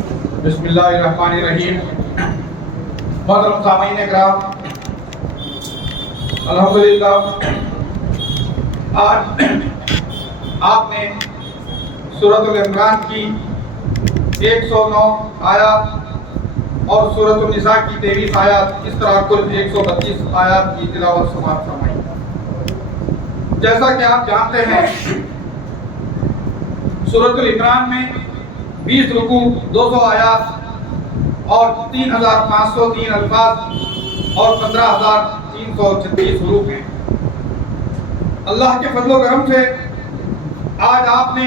بسم اللہ الرحمن الرحیم۔ محترم سامعین کرام، الحمدللہ آج آپ نے سورۃ العمران کی 109 آیات اور سورۃ النساء کی 23 آیات، اس طرح کل 132 آیات کی تلاوت سماعت فرمائی۔ جیسا کہ آپ جانتے ہیں، سورۃ العمران میں 20 رکوع، 200 آیات اور 3503 الفاظ اور 15336 حروف ہیں۔ اللہ کے فضل و کرم سے آج آپ نے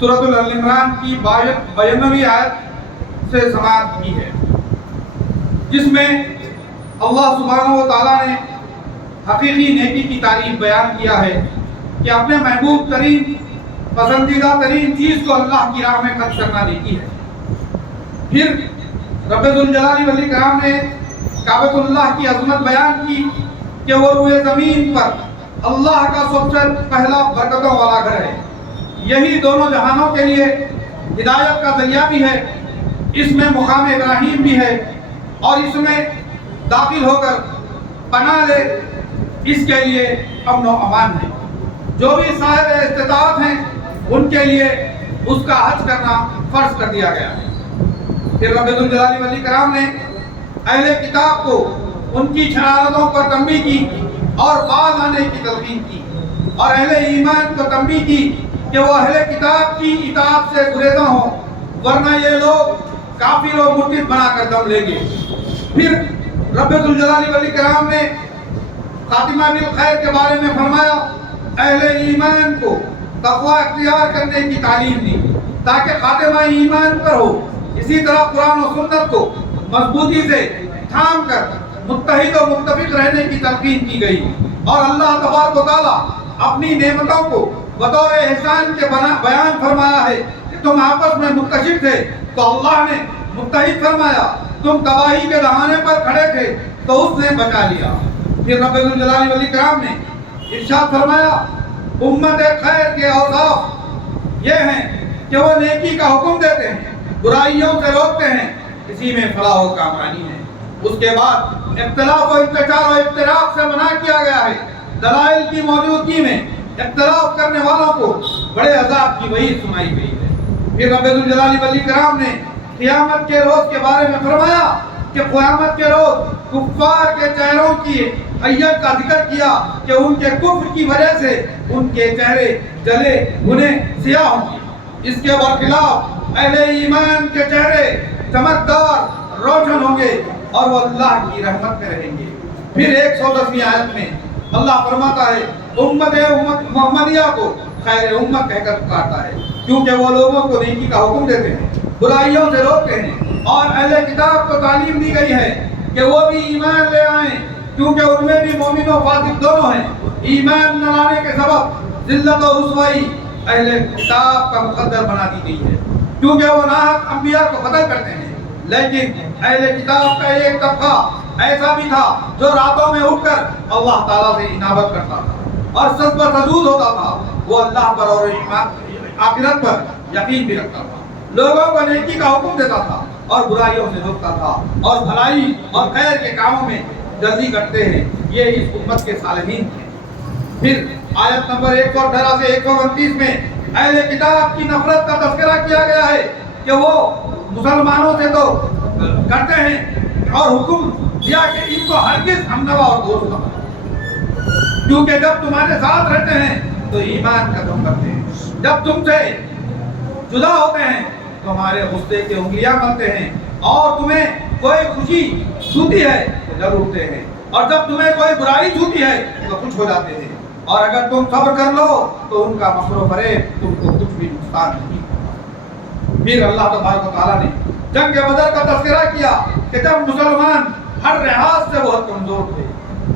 سورۃ العمران کی 92ویں آیت سے سماعت کی ہے، جس میں اللہ سبحانہ و تعالیٰ نے حقیقی نیکی کی تعریف بیان کیا ہے کہ اپنے محبوب ترین پسندیدہ ترین چیز کو اللہ کی راہ میں خرچ کرنا نیکی ہے۔ پھر رب ذوالجلال والاکرام نے کعبۃ اللہ کی عظمت بیان کی کہ وہ روئے زمین پر اللہ کا سب سے پہلا برکتوں والا گھر ہے۔ یہی دونوں جہانوں کے لیے ہدایت کا ذریعہ بھی ہے، اس میں مقام ابراہیم بھی ہے، اور اس میں داخل ہو کر پناہ لے، اس کے لیے امن و امان ہے۔ جو بھی صاحب استطاعت ہیں ان کے لیے اس کا حج کرنا فرض کر دیا گیا ہے۔ پھر رب ذوالجلال والاکرام نے اہل کتاب کو ان کی شرارتوں پر تنبیہ کی اور باز آنے کی تلقین کی، اور اہل ایمان کو تنبیہ کی کہ وہ اہل کتاب کی اطاعت سے گریزاں ہوں، ورنہ یہ لوگ کافر و مرتد بنا کر دم لیں گے۔ پھر رب ذوالجلال والاکرام نے خاتمہ بالخیر کے بارے میں فرمایا، اہل ایمان کو تقوی اختیار کرنے کی تعلیم دی تاکہ خاتمہ ایمان پر ہو۔ اسی طرح قرآن و سنت کو مضبوطی سے تھام کر متحد و متفق رہنے کی تلقین کی گئی، اور اللہ تبارک و تعالیٰ اپنی نعمتوں کو بطور احسان کے بیان فرمایا ہے کہ تم آپس میں متشد تھے تو اللہ نے متحد فرمایا، تم تباہی کے دہانے پر کھڑے تھے تو اس نے بچا لیا۔ پھر رب ذوالجلال والاکرام نے ارشاد فرمایا، امت خیر کے اوصاف یہ ہیں کہ وہ نیکی کا حکم دیتے ہیں، برائیوں سے روکتے ہیں، اسی میں فلاح و کامرانی ہے۔ اس کے بعد اختلاف و انتشار و افتراق سے منع کیا گیا ہے۔ دلائل کی موجودگی میں اختلاف کرنے والوں کو بڑے عذاب کی وعید سنائی گئی ہے۔ پھر رب ذوالجلال والاکرام نے قیامت کے روز کے بارے میں فرمایا کہ قیامت کے روز کفار کے چہروں کی حیت کا ذکر کیا کہ ان کے کفر کی وجہ سے ان کے چہرے جلے بھنے سیاہ ہوں گے، اس کے برخلاف اہل ایمان کے چہرے چمکدار روشن ہوں گے اور وہ اللہ کی رحمت میں رہیں گے۔ پھر 110ویں آیت میں اللہ فرماتا ہے، امت محمدیہ کو خیر امت کہہ کر پکارتا ہے، کیونکہ وہ لوگوں کو نیکی کا حکم دیتے ہیں، برائیوں سے روکتے ہیں، اور اہل کتاب کو تعلیم دی گئی ہے کہ وہ بھی ایمان لے آئیں، کیونکہ ان میں بھی مومن و فاسق دونوں ہیں۔ ایمان نہ لانے کے سبب ذلت و رسوائی اہل کتاب کا مقدر بنا دی گئی ہے، کیونکہ وہ ناحق انبیاء کو قتل کرتے ہیں۔ لیکن اہل کتاب کا ایک طبقہ ایسا بھی تھا جو راتوں میں اٹھ کر اللہ تعالیٰ سے انابت کرتا تھا اور سجدہ سجود ہوتا تھا، وہ اللہ پر اور آخرت پر یقین بھی رکھتا تھا، لوگوں کو نیکی کا حکم دیتا تھا اور برائیوں سے روکتا تھا، اور بھلائی اور خیر کے کاموں میں جلدی کرتے ہیں۔ یہ اس امت کے صالحین تھے۔ پھر آیت نمبر 118 سے 129 میں اہل کتاب کی نفرت کا تذکرہ کیا گیا ہے کہ وہ مسلمانوں سے تو کرتے ہیں، اور حکم دیا کہ ان کو ہرگز ہمنوا اور دوست نہ بناؤ، کیونکہ جب تمہارے ساتھ رہتے ہیں تو ایمان ختم کرتے ہیں، جب تم سے جدا ہوتے ہیں تمہارے غصے کے انگلیاں ملتے ہیں، اور تمہیں کوئی خوشی چھوتی ہے تو جل اٹھتے ہیں، اور جب تمہیں کوئی برائی چھوتی ہے تو خوش ہو جاتے ہیں، اور اگر تم صبر کر لو تو ان کا مکر و فریب تم کو کچھ بھی نقصان نہیں ہوگا۔ پھر اللہ تبارک و تعالیٰ نے جنگ بدر کا تذکرہ کیا کہ جب مسلمان ہر لحاظ سے بہت کمزور تھے،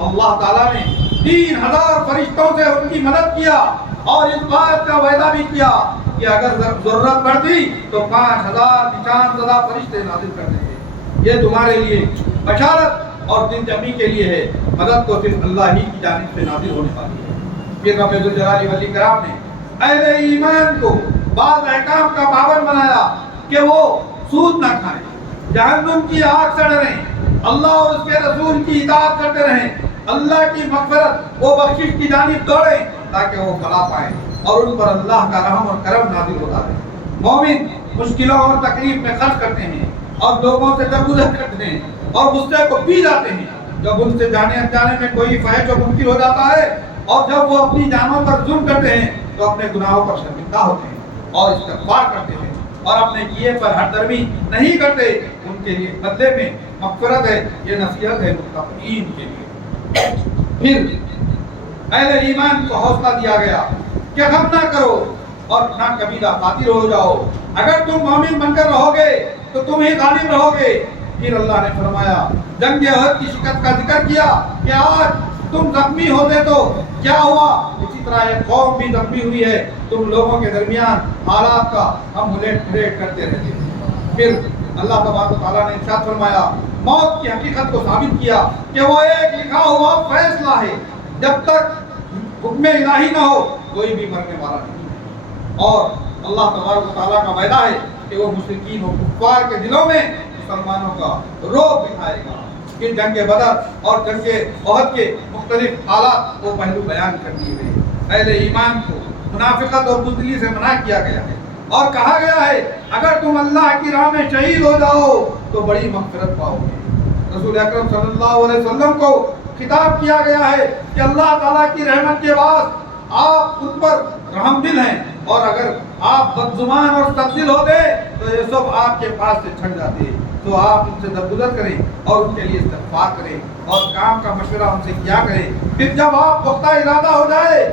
اللہ تعالیٰ نے 3000 فرشتوں سے ان کی مدد کیا، اور اس بات کا وعدہ بھی کیا کہ اگر ضرورت پڑتی تو 5000 نشان زدہ فرشتے نازل کر دیں گے۔ یہ تمہارے لیے بشارت اور دن جمعی کے لیے ہے، مدد تو صرف اللہ ہی کی جانب سے نازل ہونے والی ہے۔ پھر رب ذوالجلال والاکرام نے اہل ایمان کو بعض احکام کا پابند بنایا کہ وہ سود نہ کھائیں, جہنم کی آگ سے ڈریں, اللہ اور اس کے رسول کی اطاعت کرتے رہیں, اللہ کی مغفرت و بخشش کی جانب دوڑیں تاکہ وہ بھلا پائیں اور ان پر اللہ کا رحم اور کرم نازل ہوتا رہے. مومن مشکلوں اور تکلیف میں خرچ کرتے ہیں اور لوگوں سے درگزر کرتے ہیں اور غصے کو پی جاتے ہیں. جب ان سے جانے انجانے میں کوئی فحش و منکر ہو جاتا ہے اور جب وہ اپنی جانوں پر ظلم کرتے ہیں تو اپنے گناہوں پر شرمندہ ہوتے ہیں اور استغفار کرتے ہیں اور اپنے کیے پر ہر درمی نہیں کرتے. ان کے لیے بدلے میں مغفرت ہے, یہ نصیحت ہے متقین کے لیے. پھر اہل ایمان کو حوصلہ دیا گیا کہ غم نہ کرو اور نہ کبیرہ خاطر ہو جاؤ, اگر تم مومن بن کر رہو گے تو تم ہی غالب رہو گے. پھر اللہ نے فرمایا, جنگ احد کی شکست کا ذکر کیا کہ آج تم زخمی ہوتے تو کیا ہوا, اسی طرح ایک قوم بھی زخمی ہوئی ہے, تم لوگوں کے درمیان حالات کا ہم الٹ پھریٹ کرتے رہتے. پھر اللہ تبارک و تعالیٰ نے ارشاد فرمایا, موت کی حقیقت کو ثابت کیا کہ وہ ایک لکھا ہوا فیصلہ ہے, جب تک حکم الہی نہ ہو کوئی بھی مرنے والا نہیں. اور اللہ تبارک و تعالیٰ کا وعدہ ہے کہ وہ مشرکین و کفار کے دلوں میں مسلمانوں کا رعب بٹھائے گا. پھر جنگ بدر اور جنگ احد کے مختلف حالات کو پہلو بیان کر دیے گئے. اہل ایمان کو منافقت اور بزدلی سے منع کیا گیا ہے اور کہا گیا ہے اگر تم اللہ کی راہ میں شہید ہو جاؤ تو بڑی مغفرت پاؤ گے. رسول اکرم صلی اللہ علیہ وسلم کو خطاب کیا گیا ہے کہ اللہ تعالیٰ کی رحمت کے بعد آپ ان پر رحم دل ہیں, اور اگر آپ بدزبان اور تبدیل ہوتے تو یہ سب آپ کے پاس سے چھٹ جاتے. تو آپ ان سے درگزر کریں اور ان کے لیے استغفار کریں اور کام کا مشورہ ان سے کیا کریں. پھر جب آپ پختہ ارادہ ہو جائے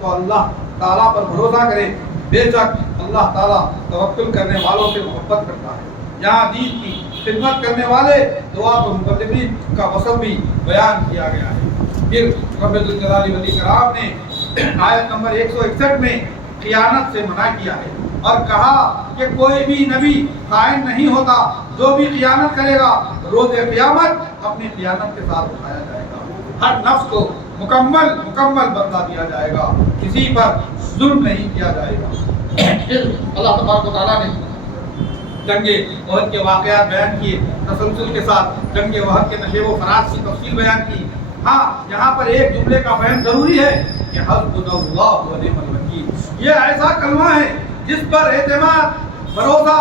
تو اللہ تعالیٰ پر بھروسہ کریں, بے شک اللہ تعالیٰ توکل کرنے والوں سے محبت کرتا ہے. یہاں دین کی خدمت کرنے والے دعا و مبلغین کا وصف بھی بیان کیا گیا ہے. پھر رب الجلال والاکرام نے آیت نمبر 161 میں خیانت سے منع کیا ہے اور کہا کہ کوئی بھی نبی خائن نہیں ہوتا, جو بھی خیانت کرے گا روز قیامت اپنی خیانت کے ساتھ اٹھایا جائے گا. ہر نفس کو مکمل بدلہ دیا جائے گا, کسی پر ظلم نہیں کیا جائے گا. پھر اللہ تبارک و تعالیٰ نے جنگ احد کے واقعات بیان کیے تسلسل کے ساتھ. جنگ احد کے نشیب و فراز کی تفصیل بیان کی. ہاں, یہاں پر ایک جملے کا فہم ضروری ہے کہ حسبنا اللہ و نعم الوکیل, یہ ایسا کلمہ ہے جس پر اعتماد, بھروسہ,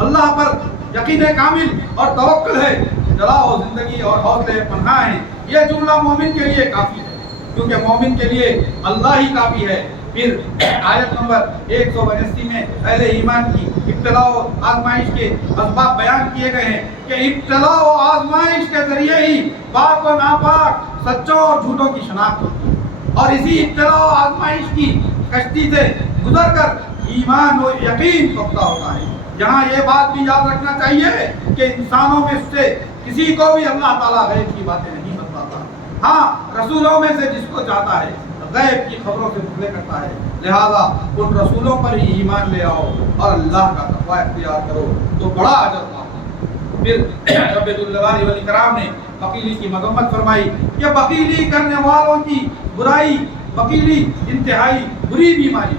اللہ پر یقین کامل اور توکل ہے. جلا و زندگی اور حوصلے پناہ ہیں. یہ جملہ مومن کے لیے کافی ہے کیونکہ مومن کے لیے اللہ ہی کافی ہے. پھر آیت نمبر 182 میں اہل ایمان کی ابتلا و آزمائش کے اسباب بیان کیے گئے ہیں کہ ابتلا و آزمائش کے ذریعے ہی پاک و ناپاک, سچوں اور جھوٹوں کی شناخت ہوتی ہے, اور اسی ابتلا و آزمائش کی کشتی سے گزر کر ایمان و یقین پختہ ہوتا ہے. یہاں یہ بات بھی یاد رکھنا چاہیے کہ انسانوں میں سے کسی کو بھی اللہ تعالیٰ غیب کی باتیں نہیں بتلاتا. ہاں, رسولوں میں سے جس کو چاہتا ہے غیب کی خبروں سے مطلع کرتا ہے. لہذا ان رسولوں پر ہی ایمان لے آؤ اور اللہ کا تقوی اختیار کرو تو بڑا اجر پاؤ. پھر رب الجلال والاکرام نے بخیلی کی مذمت فرمائی کہ بخیلی کرنے والوں کی برائی, بخیلی انتہائی بری بیماری.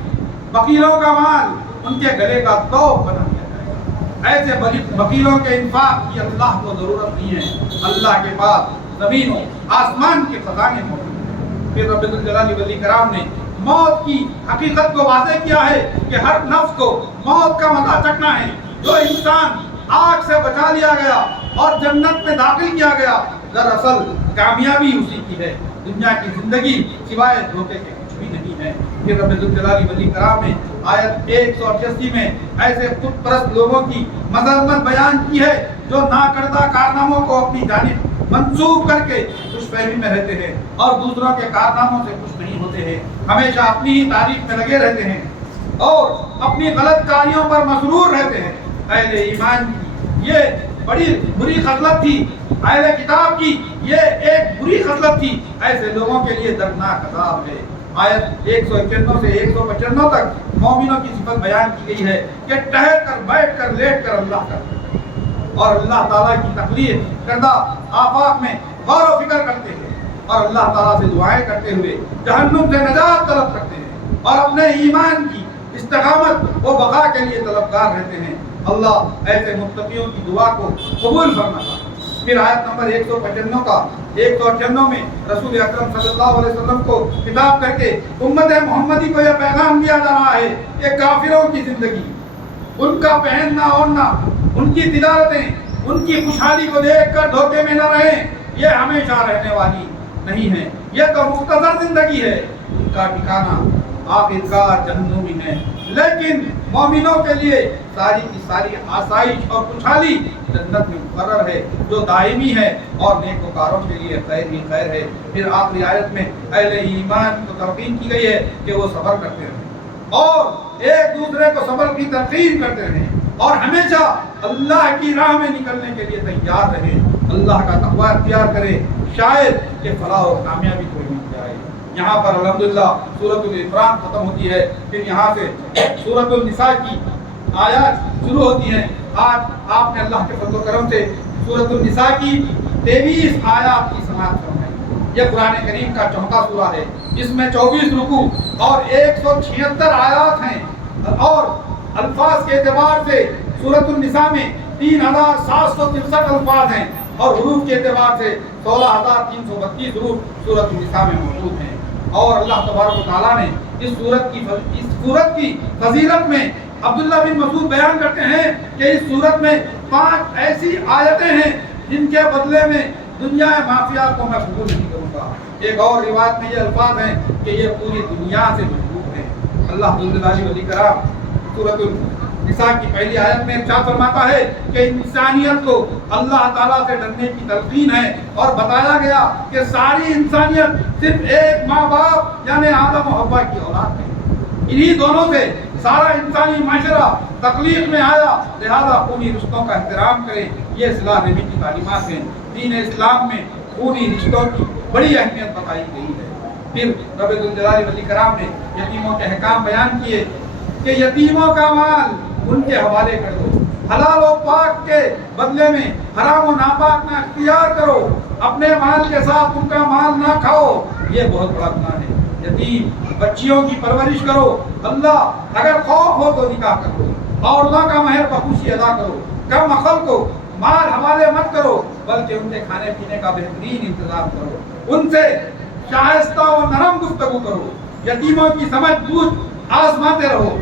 بخیلوں کا مال ان کے گلے کا توق بنا دیا جائے گا. ایسے بخیلوں کے انفاق کی اللہ کو ضرورت نہیں ہے, اللہ کے پاس زمین و آسمان کے خزانے موجود ہیں. پھر رب الجلال والاکرام نے موت کی حقیقت کو واضح کیا ہے کہ ہر نفس کو موت کا مزہ چکھنا ہے. جو انسان آگ سے بچا لیا گیا اور جنت میں داخل کیا گیا, دراصل کامیابی اسی کی ہے. دنیا کی زندگی سوائے دھوکے کے کچھ بھی نہیں ہے. پھر رب الجلال والاکرام نے آیت 188 میں ایسے خود پرست لوگوں کی مذمت بیان کی ہے جو ناکردہ کارناموں کو اپنی جانب منسوب کر کے خوش فہمی میں رہتے ہیں اور دوسروں کے کارناموں سے خوش نہیں ہوتے ہیں, ہمیشہ اپنی ہی تعریف میں لگے رہتے ہیں اور اپنی غلط کاریوں پر مسرور رہتے ہیں. اہل ایمان کی یہ بڑی بری خصلت تھی, اہل کتاب کی یہ ایک بری خصلت تھی. ایسے لوگوں کے لیے دردناک عذاب ہے. آیت 191 سے 195 تک مومنوں کی صفت بیان کی گئی ہے کہ ٹہر کر, بیٹھ کر, لیٹ کر اللہ کرتے ہیں اور اللہ تعالیٰ کی تخلیق کردہ آفاق میں غور و فکر کرتے ہیں اور اللہ تعالیٰ سے دعائیں کرتے ہوئے جہنم سے نجات طلب کرتے ہیں اور اپنے ایمان کی استقامت و بقا کے لیے طلبگار رہتے ہیں۔ اللہ ایسے متقیوں کی دعا کو قبول فرماتا ہے۔ پھر آیت نمبر 195 میں رسول اکرم صلی اللہ علیہ وسلم کو خطاب کر کے امت محمدی کو یہ پیغام دیا جا رہا ہے کہ کافروں کی زندگی، ان کا پہننا اوڑھنا، ان کی تجارتیں، ان کی خوشحالی کو دیکھ کر دھوکے میں نہ رہیں، یہ ہمیشہ رہنے والی نہیں ہے، یہ تو مختصر زندگی ہے، ان کا ٹھکانہ آخرکار جہنم ہی ہے۔ لیکن مومنوں کے لیے ساری کی ساری آسائش اور خوشحالی جنت میں مقرر ہے جو دائمی ہے، اور نیکوکاروں کے لیے خیر ہی خیر ہے۔ پھر آخری آیت میں اہل ایمان کو تلقین کی گئی ہے کہ وہ صبر کرتے رہیں اور ایک دوسرے کو صبر کی تلقین کرتے رہیں اور ہمیشہ اللہ کی راہ میں نکلنے کے لیے تیار رہیں، اللہ کا تقوی اختیار کریں، شاید کہ فلاح و کامیابی کو مل جائے۔ یہاں پر الحمدللہ سورۃ العمران ختم ہوتی ہے، پھر یہاں سے سورۃ النساء کی آیات شروع ہوتی ہیں۔ آج آپ نے اللہ کے فضل و کرم سے سورۃ النساء کی 23 آیات کی سماعت فرمائی۔ یہ قرآن کریم کا چوتھا سورہ ہے، اس میں 24 رکوع اور 176 آیات ہیں، اور الفاظ کے اعتبار سے سورۃ النساء میں 3763 الفاظ ہیں، اور حروف کے اعتبار سے 16332 حروف سورۃ النساء میں موجود ہیں۔ اور اللہ تبارک و تعالیٰ نے اس سورت کی فضیلت میں عبداللہ بن مسعود بیان کرتے ہیں کہ اس سورت میں 5 ایسی آیتیں ہیں جن کے بدلے میں دنیا مافیا کو میں قبول نہیں کروں گا۔ ایک اور روایت میں یہ الفاظ ہیں کہ یہ پوری دنیا سے مضبوط ہیں۔ اللہ جل ولی کرام سورۃ النساء کی پہلی آیت میں ارشاد فرماتا ہے کہ انسانیت کو اللہ تعالیٰ سے ڈرنے کی تلقین ہے، اور بتایا گیا کہ ساری انسانیت صرف ایک ماں باپ یعنی آدم و حوا کی اولاد ہے، انہی دونوں سے سارا انسانی معاشرہ تخلیق میں آیا، لہذا خونی رشتوں کا احترام کریں، یہ صلح رحمی کی تعلیمات ہیں۔ دین اسلام میں خونی رشتوں کی بڑی اہمیت بتائی گئی ہے۔ پھر رب الجلال والاکرام نے یتیموں کے احکام بیان کیے کہ یتیموں کا مال ان کے حوالے کر دو، حلال و پاک کے بدلے میں حرام و ناپاک نہ اختیار کرو، اپنے مال کے ساتھ ان کا مال نہ کھاؤ، یہ بہت بڑا گناہ ہے۔ یتیم بچیوں کی پرورش کرو، اللہ اگر خوف ہو تو نکاح کرو، اور اللہ کا مہر بخوشی ادا کرو، کم عقل کو مال حوالے مت کرو، بلکہ ان کے کھانے پینے کا بہترین انتظام کرو، ان سے شائستہ و نرم گفتگو کرو، یتیموں کی سمجھ بوجھ آزماتے رہو،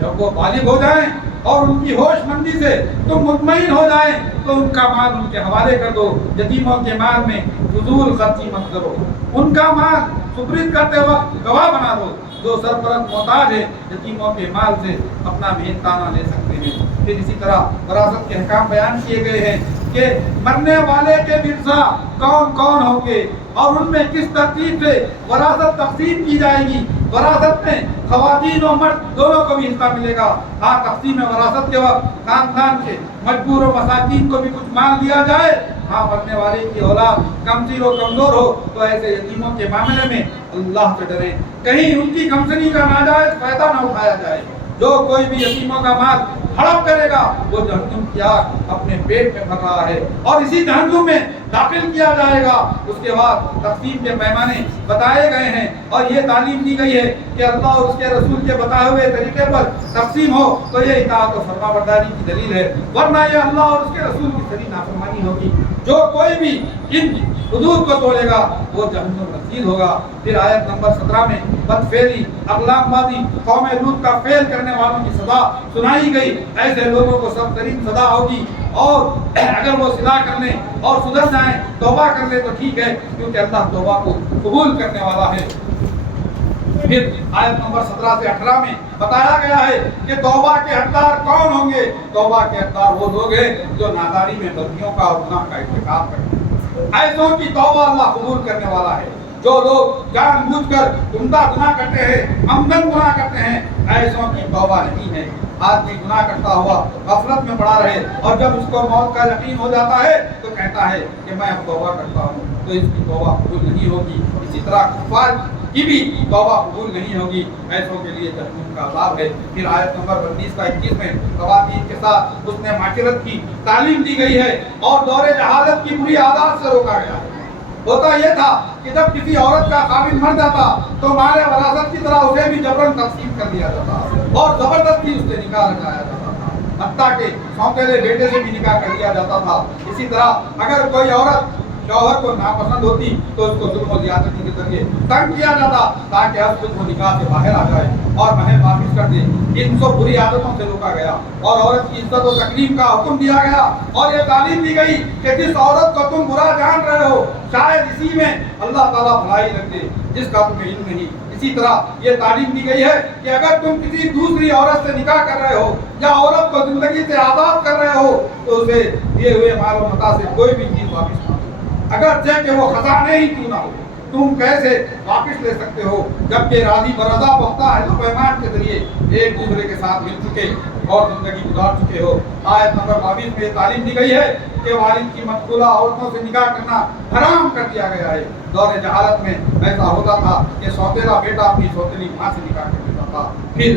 جب وہ بالغ ہو جائیں اور ان کی ہوش مندی سے تم مطمئن ہو جائیں تو ان کا مال ان کے حوالے کر دو۔ یتیموں کے مال میں فضول خرچی مت کرو، ان کا مال سپرد کرتے وقت گواہ بنا دو، جو سرپرست محتاج ہے یتیموں کے مال سے اپنا محنتانہ لے سکتے ہیں۔ پھر اسی طرح وراثت کے احکام بیان کیے گئے ہیں کہ مرنے والے کے ورثہ کون کون ہوں گے اور ان میں کس ترتیب سے وراثت تقسیم کی جائے گی۔ وراثت میں خواتین و مرد دونوں کو بھی حصہ ملے گا۔ ہاں، تقسیم وراثت کے وقت خاندان کے مجبور و مساکین کو بھی کچھ مال دیا جائے۔ ہاں، مرنے والے کی اولاد کمزور و کمزور ہو تو ایسے یتیموں کے معاملے میں اللہ سے ڈریں، کہیں ان کی کمسنی کا ناجائز فائدہ نہ اٹھایا جائے۔ جو کوئی بھی یتیموں کا مال ہڑپ کرے گا وہ جہنم کی آگ اپنے پیٹ میں بھر رہا ہے اور اسی جہنم میں داخل کیا جائے گا۔ اس کے بعد تقسیم کے پیمانے بتائے گئے ہیں اور یہ تعلیم دی گئی ہے کہ اللہ اور اس کے رسول کے بتائے ہوئے طریقے پر تقسیم ہو تو یہ اطاعت و فرما برداری کی دلیل ہے، ورنہ یہ اللہ اور اس کے رسول کی سری نافرمانی ہوگی۔ جو کوئی بھی ان حدود کو توڑے گا وہ جہنم رسید ہوگا۔ پھر آیت نمبر 17 میں بدفعلی، اغلام بازی، قوم لوط کا فعل کرنے والوں کی سزا سنائی گئی۔ ایسے لوگوں کو سخت ترین سزا ہوگی، اور اگر وہ صلاح کر لیں اور سدھر جائیں، توبہ کر لیں تو ٹھیک ہے، کیونکہ اللہ توبہ کو قبول کرنے والا ہے۔ پھر آیت نمبر 17 سے 18 میں بتایا گیا ہے کہ توبہ کے حقدار کون ہوں گے۔ توبہ کے حقدار وہ لوگ ہیں جو نادانی میں غلطیوں کا اور گناہ کا ارتکاب کرتے ہیں۔ ایسوں کی توبہ اللہ قبول کرنے والا ہے۔ جو لوگ جان بوجھ کر عمدہ گناہ کرتے ہیں، عمدن گناہ کرتے ہیں، ایسوں کی توبہ نہیں ہے۔ آدمی گناہ کرتا ہوا غفلت میں پڑا رہے اور جب اس کو موت کا یقین ہو جاتا ہے تو کہتا ہے کہ میں اب توبہ کرتا ہوں، تو اس کی توبہ قبول نہیں ہوگی۔ اسی طرح کفار کی بھی توبہ قبول نہیں ہوگی، ایسوں کے لیے جہنم کا عذاب ہے۔ پھر آیت نمبر 32 کا 21 میں خواتین کے ساتھ حسن معاشرت کی تعلیم دی گئی ہے اور دور جہالت کی بری عادات سے روکا گیا ہے۔ ہوتا یہ تھا کہ جب کسی عورت کا خاوند مر جاتا تو مال وراثت کی طرح اسے بھی جبرن تقسیم کر دیا جاتا اور زبردستی اس سے نکاح رکھایا جاتا تھا، حتیٰ کہ سوتیلے بیٹے سے بھی نکاح کر دیا جاتا تھا۔ اسی طرح اگر کوئی عورت شوہر کو ناپسند ہوتی تو اس کو ظلم و زیادتی کے ذریعے تنگ کیا جاتا تاکہ اب خود وہ نکاح سے باہر آ جائے اور محل واپس کر دے۔ ان سب بری عادتوں سے روکا گیا اور عورت کی عزت و تکریم کا حکم دیا گیا اور یہ تعلیم دی گئی کہ جس عورت کو تم برا جان رہے ہو شاید اسی میں اللہ تعالیٰ بھلائی رکھ دے جس کا تمہیں علم نہیں۔ اسی طرح یہ تعلیم دی گئی ہے کہ اگر تم کسی دوسری عورت سے نکاح کر رہے ہو یا عورت کو زندگی سے آزاد کر رہے ہو تو اسے دیے ہوئے مال و متاع سے کوئی بھی چیز واپس نہ دو، اگرچہ کہ وہ خزانے ہی کیوں نہ ہو۔ تم کیسے واپس لے سکتے ہو جبکہ راضی برضا پختہ ہے تو پیمان کے ذریعے ایک دوسرے کے ساتھ مل چکے اور زندگی گزار چکے ہو۔ آیت نمبر 22 میں تعلیم دی گئی ہے کہ والد کی مقبولہ عورتوں سے نکاح کرنا حرام کر دیا گیا ہے۔ دور جہالت میں ایسا ہوتا تھا کہ سوتیلا بیٹا اپنی سوتیلی ماں سے نکاح کر دیتا تھا۔ پھر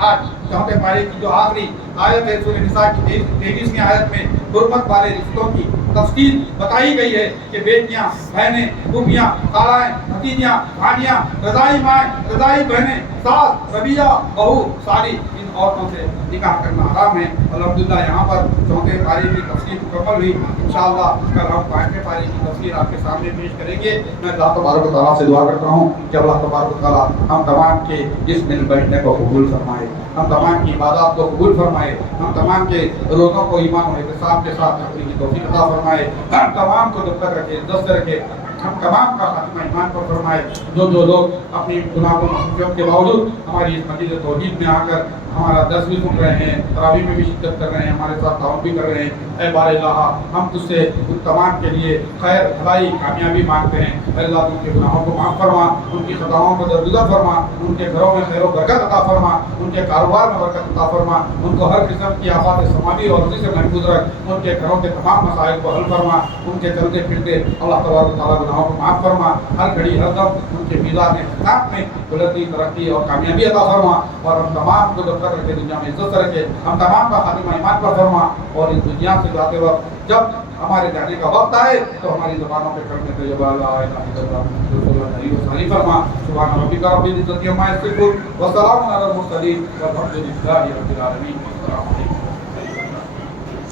آج چوتھے پارے کی جو آخری آیت ہے سورہ نساء کی 23ویں آیت میں حرمت والے رشتوں کی تفصیل بتائی گئی ہے کہ بیٹیاں، بہنیں، پھوپھیاں، خالائیں، بھتیجیاں، بھانجیاں، رضائی مائیں، رضائی بہنیں، ساس، ربیہ، بہو، ساری ان عورتوں سے نکاح کرنا حرام ہے۔ الحمدللہ یہاں پر چوتھے پارے کی تفصیل مکمل ہوئی۔ انشاءاللہ کل ہم پانچویں پارے کی تفصیل آپ کے سامنے پیش کریں گے۔ میں اللہ تبارک و تعالیٰ سے دعا کرتا ہوں کہ اللہ تبارک و تعالیٰ ہم تمام کے اس مل بیٹھنے کو قبول فرمائے، ہم تمام کی عبادات کو قبول فرمائے، ہم تمام کے روزوں کو ایمان و احتساب کے ساتھ رکھنے کی توفیق عطا فرمائے، ہم تمام کو جب تک رکھے عزت سے رکھے، ہم تمام کا خاتمہ ایمان پر فرمائے۔ جو لوگ اپنی گناہوں و معصیت کے باوجود ہماری اس مسجد توحید میں آ کر ہمارا درس بھی سن رہے ہیں، تراویح میں بھی شرکت کر رہے ہیں، ہمارے ساتھ تعاون بھی کر رہے ہیں، اے بار الہ ہم تجھ سے ان تمام کے لیے خیر، بھلائی، کامیابی مانگتے ہیں۔ اے اللہ ان کے گناہوں کو معاف فرما، ان کی خطاؤں کو درگزر فرما، ان کے گھروں میں خیر و برکت عطا فرما، ان کے کاروبار میں برکت عطا فرما، ان کو ہر قسم کی آفات سماوی اور ارضی سے محفوظ رکھ، ان کے گھروں کے تمام مسائل کو حل فرما، ان کے چلتے پھرتے اللہ تبارک و تعالیٰ گناہوں کو معاف فرما، ہر گھڑی ہر دم ان کے میزان حسنات میں بلندی، ترقی اور کامیابی عطا فرما، اور ہم تمام کو جب تک رکھے دنیا میں عزت سے رکھے، ہم تمام کا خاتمہ ایمان پر فرما، اور اس دنیا سے جاتے وقت جب ہمارے جانے کا وقت آئے تو ہماری زبانوں پہ کلمہ طیبہ لا الہ الا اللہ رسول اللہ علیہ وسلم فرما۔ سبحان ربک رب العزة عما یصفون وسلام علی المرسلین والحمد للہ رب العالمین۔ السلام علیکم۔